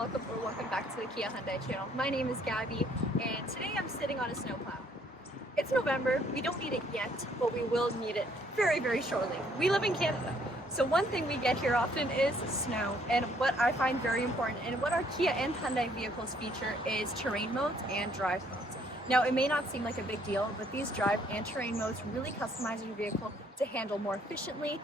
welcome back to the Kia Hyundai channel. My name is Gabi, and today I'm sitting on a snowplow. It's November, we don't need it yet, but we will need it very, very shortly. We live in Canada, so one thing we get here often is snow, and what I find very important and what our Kia and Hyundai vehicles feature is terrain modes and drive modes. Now, it may not seem like a big deal, but these drive and terrain modes really customize your vehicle to handle more efficiently,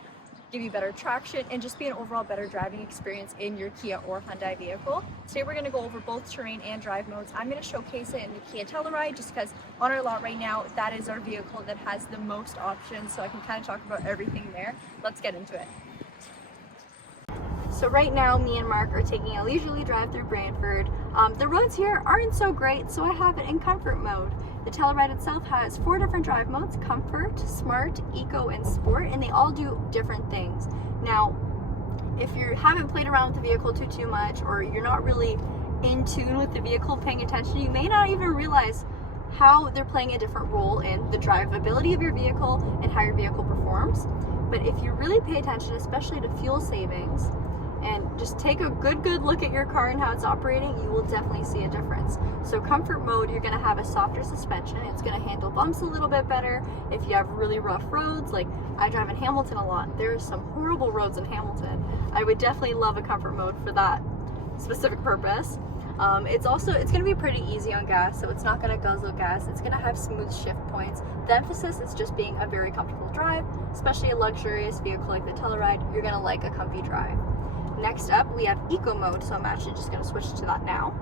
give you better traction, and just be an overall better driving experience in your Kia or Hyundai vehicle. Today we're going to go over both terrain and drive modes. I'm going to showcase it in the Kia Telluride just because on our lot right now, that is our vehicle that has the most options, so I can kind of talk about everything there. Let's get into it. So right now, me and Mark are taking a leisurely drive through Brantford. The roads here aren't so great, so I have it in comfort mode. The Telluride itself has 4 different drive modes: comfort, smart, eco, and sport, and they all do different things. Now, if you haven't played around with the vehicle too much, or you're not really in tune with the vehicle, paying attention, you may not even realize how they're playing a different role in the drivability of your vehicle and how your vehicle performs. But if you really pay attention, especially to fuel savings, and just take a good look at your car and how it's operating, you will definitely see a difference. So comfort mode, you're going to have a softer suspension. It's going to handle bumps a little bit better. If you have really rough roads, like I drive in Hamilton a lot, there's some horrible roads in Hamilton. I would definitely love a comfort mode for that specific purpose. It's going to be pretty easy on gas, so it's not going to guzzle gas. It's going to have smooth shift points. The emphasis is just being a very comfortable drive, especially a luxurious vehicle like the Telluride. You're going to like a comfy drive. Next up, we have eco mode, so I'm actually just going to switch to that now.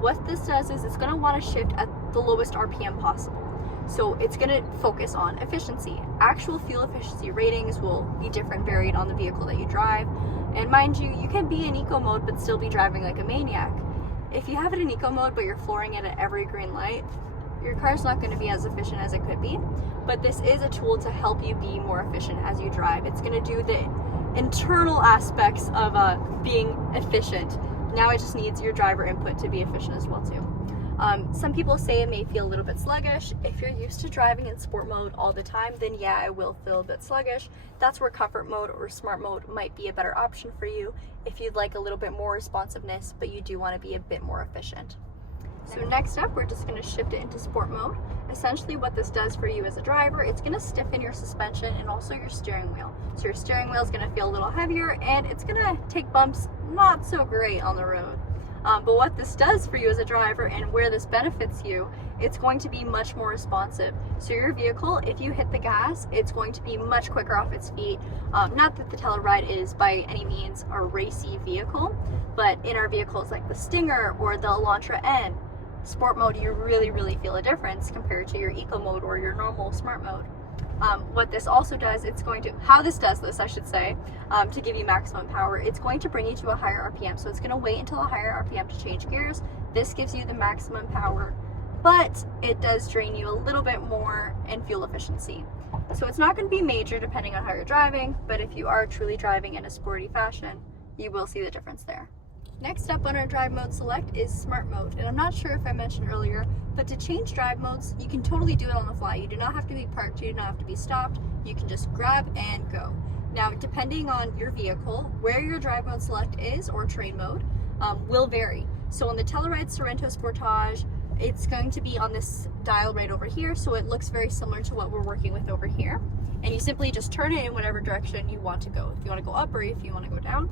What this does is it's going to want to shift at the lowest RPM possible. So it's going to focus on efficiency. Actual fuel efficiency ratings will be different, varied on the vehicle that you drive. And mind you, you can be in eco mode but still be driving like a maniac. If you have it in eco mode but you're flooring it at every green light, your car's not going to be as efficient as it could be. But this is a tool to help you be more efficient as you drive. It's going to do the internal aspects of being efficient. Now it just needs your driver input to be efficient as well too. Some people say it may feel a little bit sluggish. If you're used to driving in sport mode all the time, then yeah, it will feel a bit sluggish. That's where comfort mode or smart mode might be a better option for you if you'd like a little bit more responsiveness, but you do want to be a bit more efficient. So next up, we're just going to shift it into sport mode. Essentially what this does for you as a driver, it's going to stiffen your suspension and also your steering wheel. So your steering wheel is going to feel a little heavier and it's going to take bumps not so great on the road. But what this does for you as a driver and where this benefits you, it's going to be much more responsive. So your vehicle, if you hit the gas, it's going to be much quicker off its feet. Not that the Telluride is by any means a racy vehicle, but in our vehicles like the Stinger or the Elantra N, sport mode, you really feel a difference compared to your eco mode or your normal smart mode. What this also does, how this does this, I should say, to give you maximum power, it's going to bring you to a higher RPM. So it's going to wait until a higher RPM to change gears. This gives you the maximum power, but it does drain you a little bit more in fuel efficiency. So it's not going to be major depending on how you're driving, but if you are truly driving in a sporty fashion, you will see the difference there. Next up on our drive mode select is smart mode, and I'm not sure if I mentioned earlier, but to change drive modes, you can totally do it on the fly. You do not have to be parked, you do not have to be stopped, you can just grab and go. Now, depending on your vehicle, where your drive mode select is, or terrain mode, will vary. So on the Telluride Sorento Sportage, it's going to be on this dial right over here, so it looks very similar to what we're working with over here. And you simply just turn it in whatever direction you want to go. If you want to go up or if you want to go down.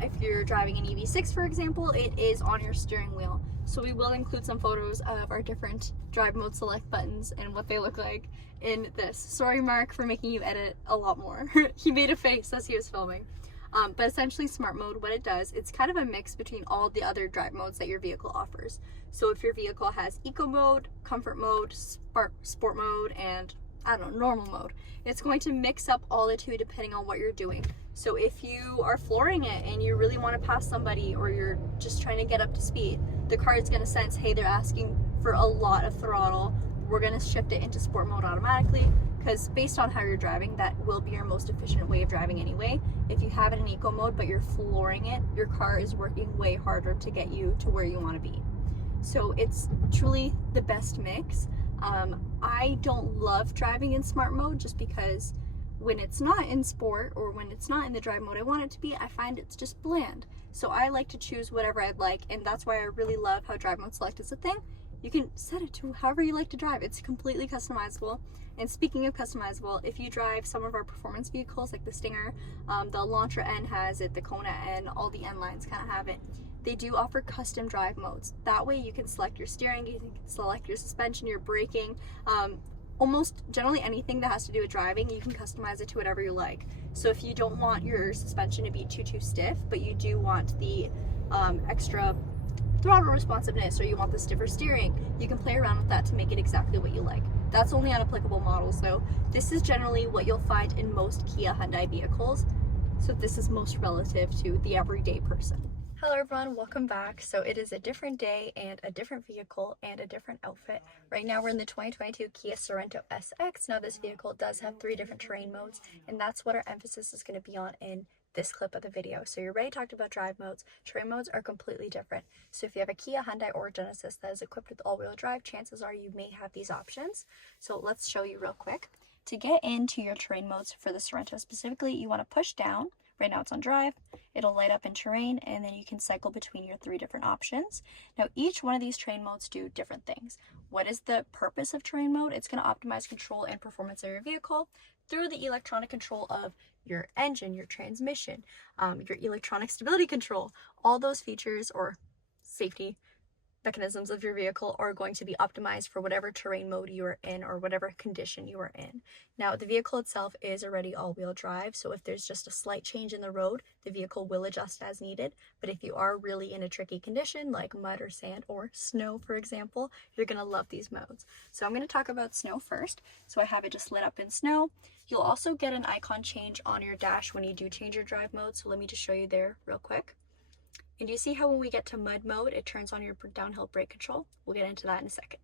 If you're driving an EV6, for example, it is on your steering wheel. So we will include some photos of our different drive mode select buttons and what they look like in this. Sorry, Mark, for making you edit a lot more. He made a face as he was filming. But essentially smart mode, what it does, it's kind of a mix between all the other drive modes that your vehicle offers. So if your vehicle has eco mode, comfort mode, sport mode, and normal mode, it's going to mix up all the two depending on what you're doing. So if you are flooring it and you really want to pass somebody, or you're just trying to get up to speed, the car is going to sense, hey, they're asking for a lot of throttle. We're going to shift it into sport mode automatically, because based on how you're driving, that will be your most efficient way of driving anyway. If you have it in eco mode but you're flooring it, your car is working way harder to get you to where you want to be. So it's truly the best mix. I don't love driving in smart mode just because when it's not in sport or when it's not in the drive mode I want it to be, I find it's just bland. So I like to choose whatever I'd like, and that's why I really love how drive mode select is a thing. You can set it to however you like to drive. It's completely customizable. And speaking of customizable, if you drive some of our performance vehicles like the Stinger, the Elantra N has it, the Kona N, all the N lines kind of have it. They do offer custom drive modes. That way you can select your steering, you can select your suspension, your braking, almost generally anything that has to do with driving, you can customize it to whatever you like. So if you don't want your suspension to be too stiff, but you do want the extra throttle responsiveness, or you want the stiffer steering, you can play around with that to make it exactly what you like. That's only on applicable models though. This is generally what you'll find in most Kia Hyundai vehicles. So this is most relative to the everyday person. Hello everyone, welcome back. So it is a different day and a different vehicle and a different outfit. Right now we're in the 2022 Kia Sorento SX. Now this vehicle does have 3 different terrain modes, and that's what our emphasis is going to be on in this clip of the video. So you already talked about drive modes. Terrain modes are completely different. So if you have a Kia, Hyundai, or Genesis that is equipped with all-wheel drive, chances are you may have these options. So let's show you real quick. To get into your terrain modes for the Sorento specifically, you want to push down. Right now it's on drive, it'll light up in terrain, and then you can cycle between your 3 different options. Now each one of these terrain modes do different things. What is the purpose of terrain mode? It's going to optimize control and performance of your vehicle through the electronic control of your engine, your transmission, your electronic stability control. All those features or safety mechanisms of your vehicle are going to be optimized for whatever terrain mode you are in or whatever condition you are in. Now, the vehicle itself is already all-wheel drive, so if there's just a slight change in the road, the vehicle will adjust as needed. But if you are really in a tricky condition like mud or sand or snow, for example, you're going to love these modes. So I'm going to talk about snow first. So I have it just lit up in snow. You'll also get an icon change on your dash when you do change your drive mode, so let me just show you there real quick. And you see how when we get to mud mode, it turns on your downhill brake control? We'll get into that in a second.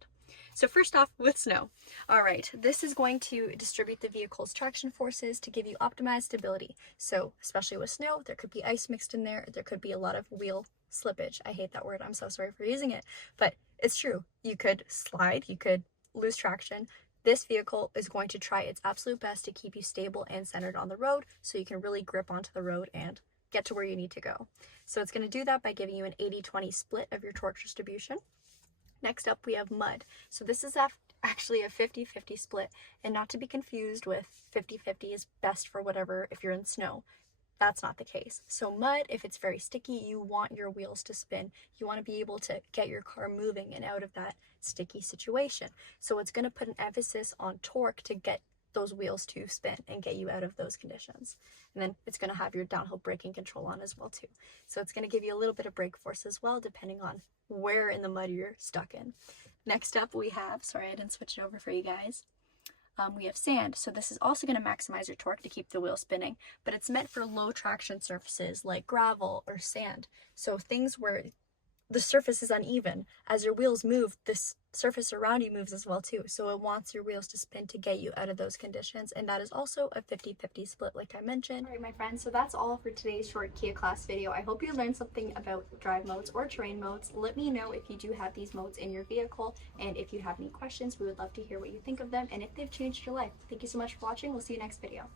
So first off, with snow. All right, this is going to distribute the vehicle's traction forces to give you optimized stability. So especially with snow, there could be ice mixed in there. There could be a lot of wheel slippage. I hate that word. I'm so sorry for using it. But it's true. You could slide. You could lose traction. This vehicle is going to try its absolute best to keep you stable and centered on the road so you can really grip onto the road and get to where you need to go. So it's going to do that by giving you an 80-20 split of your torque distribution. Next up, we have mud. So this is actually a 50-50 split, and not to be confused with 50-50 is best for whatever if you're in snow. That's not the case. So mud, if it's very sticky, you want your wheels to spin. You want to be able to get your car moving and out of that sticky situation. So it's going to put an emphasis on torque to get those wheels to spin and get you out of those conditions. And then it's going to have your downhill braking control on as well too. So it's going to give you a little bit of brake force as well, depending on where in the mud you're stuck in. Next up we have, sorry I didn't switch it over for you guys, we have sand. So this is also going to maximize your torque to keep the wheel spinning, but it's meant for low traction surfaces like gravel or sand. So things where the surface is uneven. As your wheels move, this surface around you moves as well too. So it wants your wheels to spin to get you out of those conditions. And that is also a 50-50 split like I mentioned. All right, my friends, so that's all for today's short Kia class video. I hope you learned something about drive modes or terrain modes. Let me know if you do have these modes in your vehicle. And if you have any questions, we would love to hear what you think of them and if they've changed your life. Thank you so much for watching. We'll see you next video.